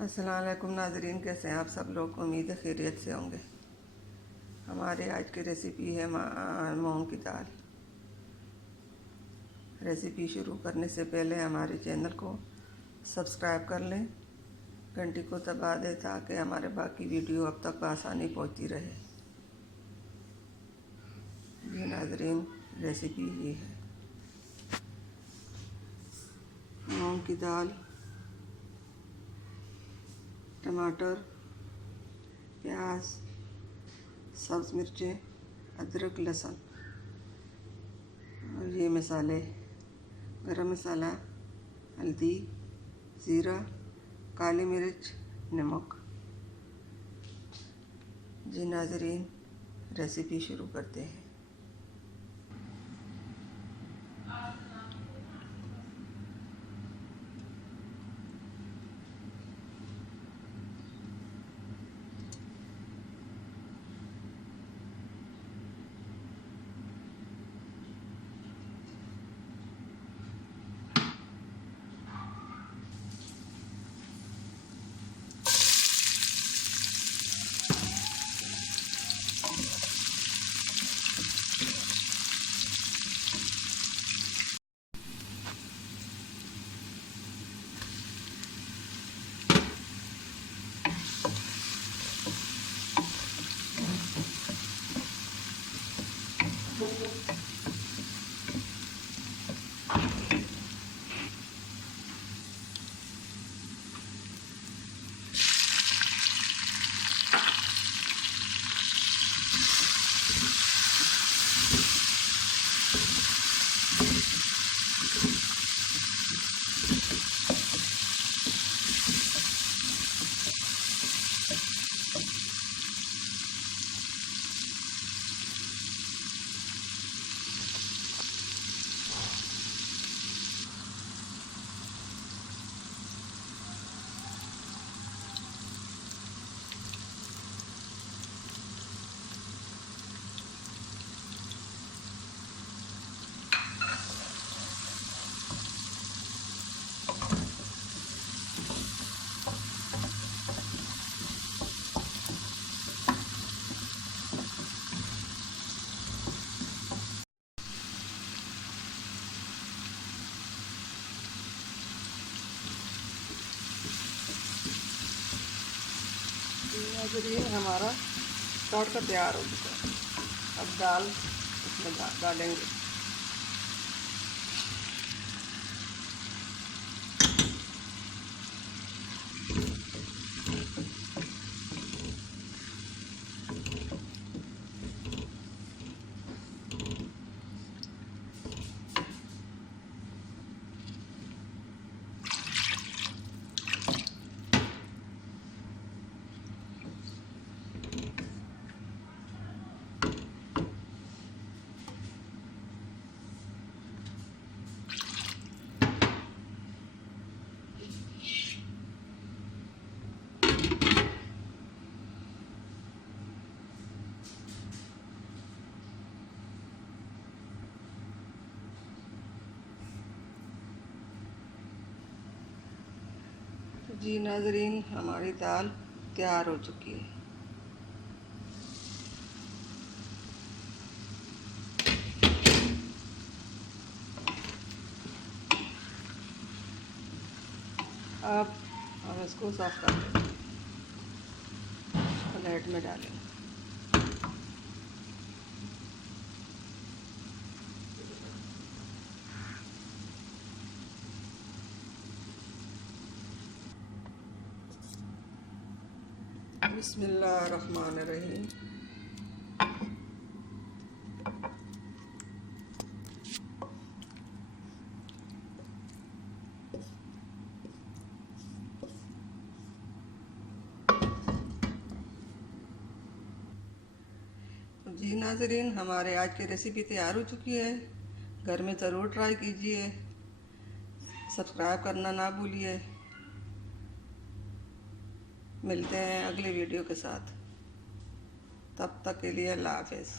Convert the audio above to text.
अस्सलाम वालेकुम नाज़रीन, कैसे हैं आप सब लोग। उम्मीद है खैरियत से होंगे। हमारे आज की रेसिपी है मूंग की दाल। रेसिपी शुरू करने से पहले हमारे चैनल को सब्सक्राइब कर लें, घंटी को दबा दें ताकि हमारे बाकी वीडियो अब तक आसानी पहुंचती रहे। जी नाज़रीन, रेसिपी ये है मूंग की दाल, टमाटर, प्याज, सब्ज़ मिर्चें, अदरक, लहसुन और ये मसाले गरम मसाला, हल्दी, ज़ीरा, काली मिर्च, नमक। जी नाज़रीन, रेसिपी शुरू करते हैं। नाज़रीन, हमारा तड़का तैयार हो चुका है। अब दाल इसमें डालेंगे। जी नाज़रीन, हमारी दाल तैयार हो चुकी है। अब हम इसको साफ कर लेंगे, प्लेट में डालेंगे। बिस्मिल्लाहिर्रहमानिर्रहीम। जी नाज़रीन, हमारे आज की रेसिपी तैयार हो चुकी है। घर में ज़रूर ट्राई कीजिए, सब्सक्राइब करना ना भूलिए। मिलते हैं अगले वीडियो के साथ, तब तक के लिए अल्लाह हाफ़िज़।